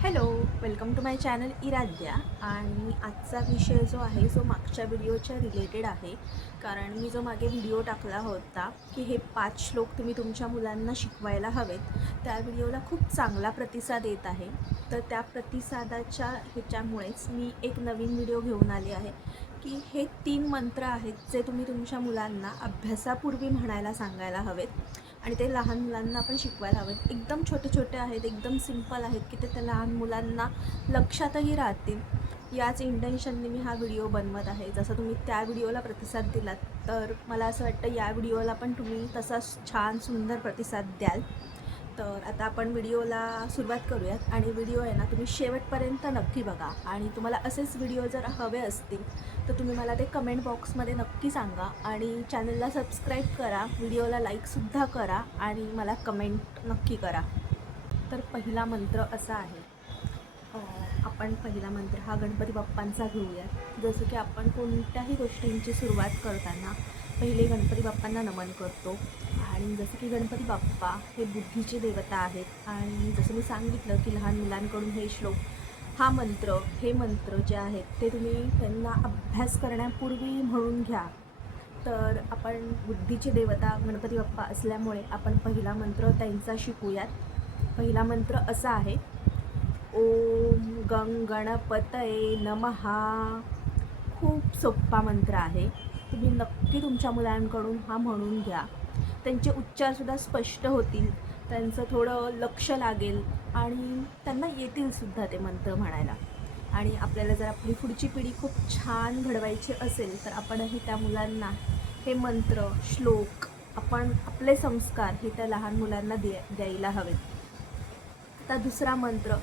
Hello, welcome to my channel इराद्या. आणि आजचा विषय जो आहे जो मागच्या व्हिडिओच्या रिलेटेड आहे. कारण मी जो मागे व्हिडिओ टाकला होता की हे 5 श्लोक तुम्ही तुमच्या मुलांना शिकवायला हवेत, त्या व्हिडिओला खूप चांगला प्रतिसाद येत आहे. तर त्या प्रतिसादाच्या ह्याच्यामुळेच मी एक नवीन व्हिडिओ घेऊन आली आहे की हे 3 मंत्र आहेत जे तुम्ही तुमच्या मुलांना अभ्यासापूर्वी म्हणायला सांगायला हवेत आणि ते लहान मुलांना आपण शिकवायला हवेत. एकदम छोटे छोटे आहेत, एकदम सिंपल आहेत की ते त्या लहान मुलांना लक्षातही राहतील. याच इंटेन्शनने मी हा व्हिडिओ बनवत आहे. जसं तुम्ही त्या व्हिडिओला प्रतिसाद दिलात, तर मला असं वाटतं या व्हिडिओला पण तुम्ही तसाच छान सुंदर प्रतिसाद द्याल. तर आता आपण व्हिडिओला सुरुवात करूयात. आणि व्हिडिओ आहे ना, तुम्ही शेवटपर्यंत नक्की बघा. आणि तुम्हाला असेच व्हिडिओ जर हवे असतील तर तुम्ही मला ते कमेंट बॉक्समध्ये नक्की सांगा. आणि चॅनलला सबस्क्राईब करा, व्हिडिओला लाईकसुद्धा करा आणि मला कमेंट नक्की करा. तर पहिला मंत्र असा आहे, आपण पहिला मंत्र हा गणपती बाप्पांचा घेऊयात. जसं की आपण कोणत्याही गोष्टींची सुरुवात करताना पहिले गणपती बाप्पांना नमन करतो. आणि जसं की गणपती बाप्पा हे बुद्धीचे देवता आहेत. आणि जसं मी सांगितलं की लहान मुलांकडून हे श्लोक, हा मंत्र, हे मंत्र जे आहेत ते तुम्ही त्यांना अभ्यास करण्यापूर्वी म्हणून घ्या. तर आपण बुद्धीचे देवता गणपती बाप्पा असल्यामुळे आपण पहिला मंत्र त्यांचा शिकूयात. पहिला मंत्र असा आहे, ओम गं गणपतये नमहा. खूप सोपा मंत्र आहे. तुम्ही नक्की तुमच्या मुलांकडून हा म्हणून घ्या. त्यांचे उच्चारसुद्धा स्पष्ट होतील, त्यांचं थोडं लक्ष लागेल आणि त्यांना येतीलसुद्धा ते मंत्र म्हणायला. आणि आपल्याला जर आपली पुढची पिढी खूप छान घडवायची असेल तर आपणही त्या मुलांना हे मंत्र, श्लोक, आपण आपले संस्कार हे त्या लहान मुलांना द्यायला हवेत. आता दुसरा मंत्र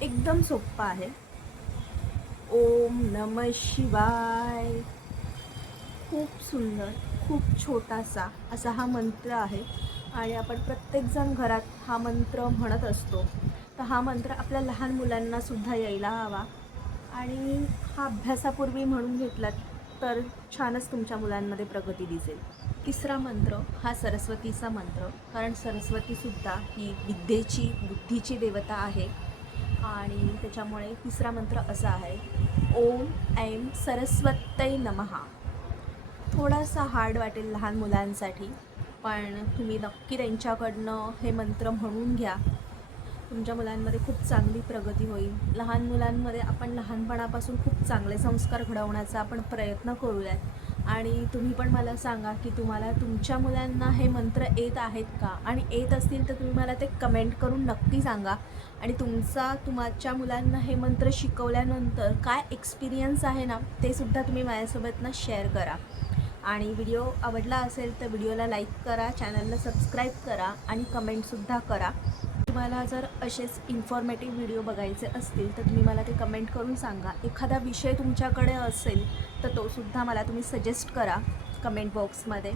एकदम सोपा आहे, ओम नमः शिवाय. खूप सुंदर, खूप छोटासा असा हा मंत्र आहे. आणि आपण प्रत्येकजण घरात हा मंत्र म्हणत असतो. तर हा मंत्र आपल्या लहान मुलांनासुद्धा यायला हवा. आणि हा अभ्यासापूर्वी म्हणून घेतलात तर छानच तुमच्या मुलांमध्ये प्रगती दिसेल. तिसरा मंत्र हा सरस्वतीचा मंत्र. कारण सरस्वतीसुद्धा ही विद्येची, बुद्धीची देवता आहे. आणि त्याच्यामुळे तिसरा मंत्र असा आहे, ओम ऐं सरस्वत्यै नमः. थोडासा हार्ड वाटेल लहान मुलांसाठी, पण तुम्ही नक्की त्यांच्याकडनं हे मंत्र म्हणून घ्या. तुमच्या मुलांमध्ये खूप चांगली प्रगती होईल. लहान मुलांमध्ये आपण लहानपणापासून खूप चांगले संस्कार घडवण्याचा आपण प्रयत्न करूयात. आणि तुम्ही पण मला सांगा की तुम्हाला तुमच्या मुलांना हे मंत्र येत आहेत का? आणि येत असतील तर तुम्ही मला ते कमेंट करून नक्की सांगा. आणि तुमच्या मुलांना हे मंत्र शिकवल्यानंतर काय एक्सपिरियन्स आहे ना, ते सुद्धा तुम्ही माझ्यासोबत शेअर करा. आणि व्हिडिओ आवडला असेल तर व्हिडिओला लाईक करा, चॅनलला सबस्क्राईब करा आणि कमेंटसुद्धा करा. तुम्हाला जर असेच इन्फॉर्मेटिव्ह व्हिडिओ बघायचे असतील तर तुम्ही मला ते कमेंट करून सांगा. एखादा विषय तुमच्याकडे असेल तर तोसुद्धा मला तुम्ही सजेस्ट करा कमेंट बॉक्समध्ये.